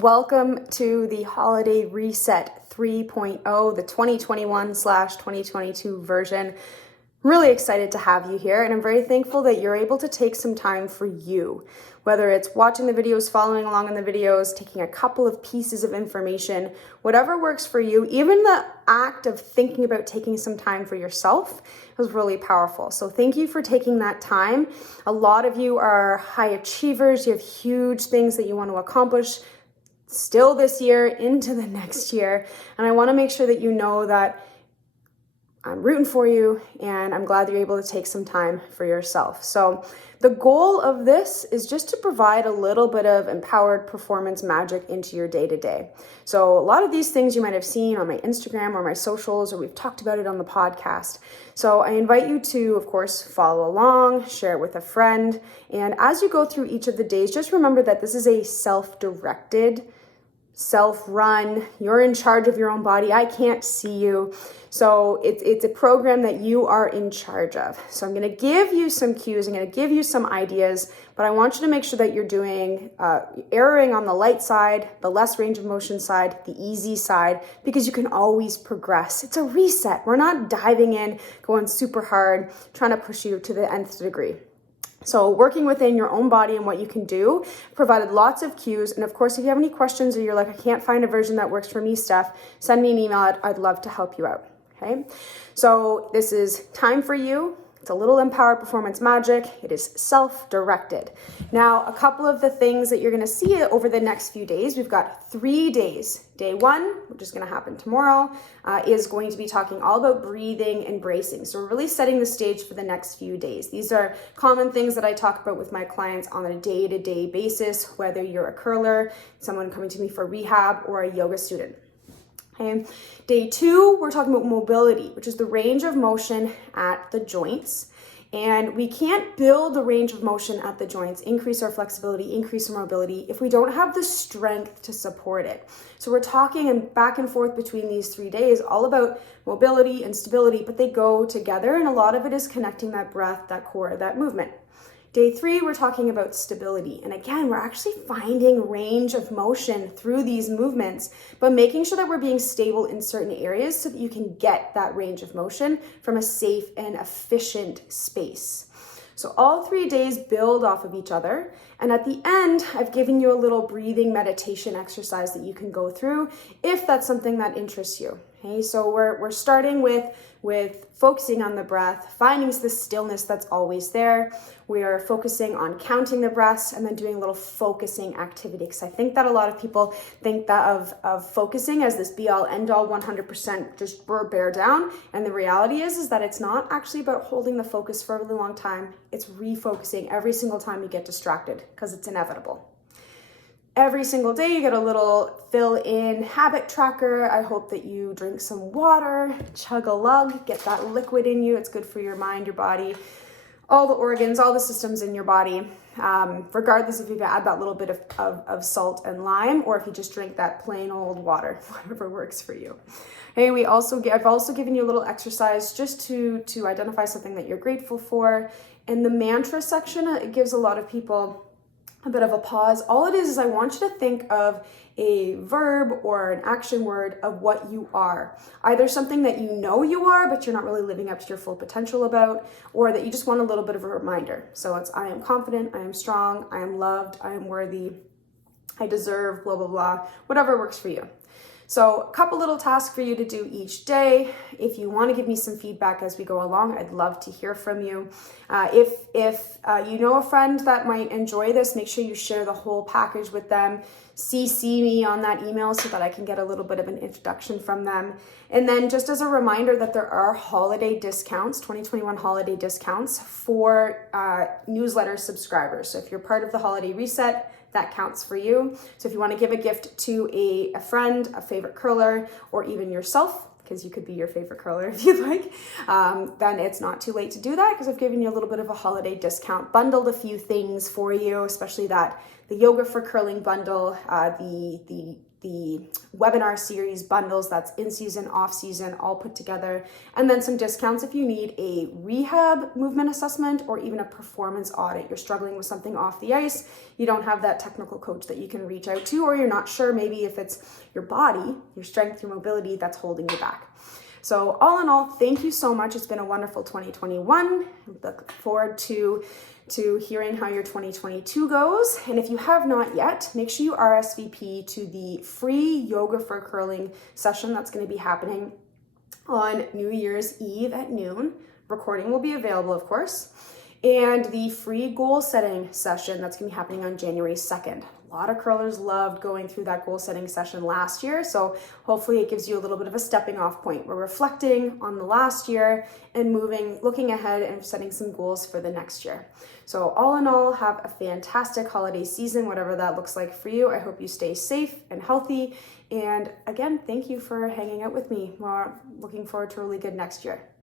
Welcome to the Holiday Reset 3.0, the 2021/2022 version. I'm really excited to have you here, and I'm very thankful that you're able to take some time for you, whether it's watching the videos, following along in the videos, taking a couple of pieces of information, whatever works for you. Even the act of thinking about taking some time for yourself was really powerful. So thank you for taking that time. A lot of you are high achievers. You have huge things that you want to accomplish still this year into the next year. And I want to make sure that you know that I'm rooting for you and I'm glad that you're able to take some time for yourself. So the goal of this is just to provide a little bit of empowered performance magic into your day-to-day. So a lot of these things you might have seen on my Instagram or my socials, or we've talked about it on the podcast. So I invite you to, of course, follow along, share it with a friend. And as you go through each of the days, just remember that this is a self-directed, self-run, you're in charge of your own body. I can't see you. So it's a program that you are in charge of. So I'm going to give you some cues. I'm going to give you some ideas, but I want you to make sure that you're doing erring on the light side, the less range of motion side, the easy side, because you can always progress. It's a reset. We're not diving in, going super hard, trying to push you to the nth degree. So working within your own body and what you can do, provided lots of cues. And of course, if you have any questions or you're like, I can't find a version that works for me, Steph, send me an email. I'd love to help you out. Okay. So this is time for you. It's a little empowered performance magic. It is self-directed. Now, a couple of the things that you're going to see over the next few days, we've got 3 days. Day 1, which is going to happen tomorrow, is going to be talking all about breathing and bracing. So we're really setting the stage for the next few days. These are common things that I talk about with my clients on a day-to-day basis, whether you're a curler, someone coming to me for rehab, or a yoga student. Okay. Day 2, we're talking about mobility, which is the range of motion at the joints. And we can't build the range of motion at the joints, increase our flexibility, increase our mobility, if we don't have the strength to support it. So we're talking and back and forth between these 3 days, all about mobility and stability, but they go together. And a lot of it is connecting that breath, that core, that movement. Day 3, we're talking about stability. And again, we're actually finding range of motion through these movements, but making sure that we're being stable in certain areas so that you can get that range of motion from a safe and efficient space. So all 3 days build off of each other. And at the end, I've given you a little breathing meditation exercise that you can go through if that's something that interests you. Okay, so we're starting with focusing on the breath, finding the stillness that's always there. We are focusing on counting the breaths and then doing a little focusing activity, because I think that a lot of people think that of focusing as this be all end all 100% just bear down. And the reality is that it's not actually about holding the focus for a really long time. It's refocusing every single time you get distracted, because it's inevitable. Every single day you get a little fill-in habit tracker. I hope that you drink some water, chug a lug, get that liquid in you. It's good for your mind, your body, all the organs, all the systems in your body, regardless if you add that little bit of salt and lime, or if you just drink that plain old water, whatever works for you. Hey, I've also given you a little exercise just to identify something that you're grateful for. And the mantra section, it gives a lot of people a bit of a pause. All it is I want you to think of a verb or an action word of what you are. Either something that you know you are, but you're not really living up to your full potential about, or that you just want a little bit of a reminder. So it's, I am confident, I am strong, I am loved, I am worthy, I deserve, blah, blah, blah, whatever works for you. So a couple little tasks for you to do each day. If you want to give me some feedback as we go along, I'd love to hear from you. If you know a friend that might enjoy this, make sure you share the whole package with them. CC me on that email so that I can get a little bit of an introduction from them. And then just as a reminder that there are holiday discounts, 2021 holiday discounts for newsletter subscribers. So if you're part of the Holiday Reset, that counts for you. So if you want to give a gift to a friend, a favorite curler, or even yourself, because you could be your favorite curler if you'd like, then it's not too late to do that, because I've given you a little bit of a holiday discount, bundled a few things for you, especially the yoga for curling bundle, the the webinar series bundles, that's in season, off season, all put together. And then some discounts if you need a rehab movement assessment or even a performance audit. You're struggling with something off the ice, you don't have that technical coach that you can reach out to, or you're not sure maybe if it's your body, your strength, your mobility that's holding you back. So all in all, thank you so much. It's been a wonderful 2021. Look forward to hearing how your 2022 goes. And if you have not yet, make sure you RSVP to the free Yoga for Curling session that's going to be happening on New Year's Eve at noon. Recording will be available, of course. And the free goal setting session that's going to be happening on January 2nd. A lot of curlers loved going through that goal setting session last year, so hopefully it gives you a little bit of a stepping off point. We're reflecting on the last year and looking ahead and setting some goals for the next year. So all in all, have a fantastic holiday season, whatever that looks like for you. I hope you stay safe and healthy. And again, thank you for hanging out with me. We're looking forward to a really good next year.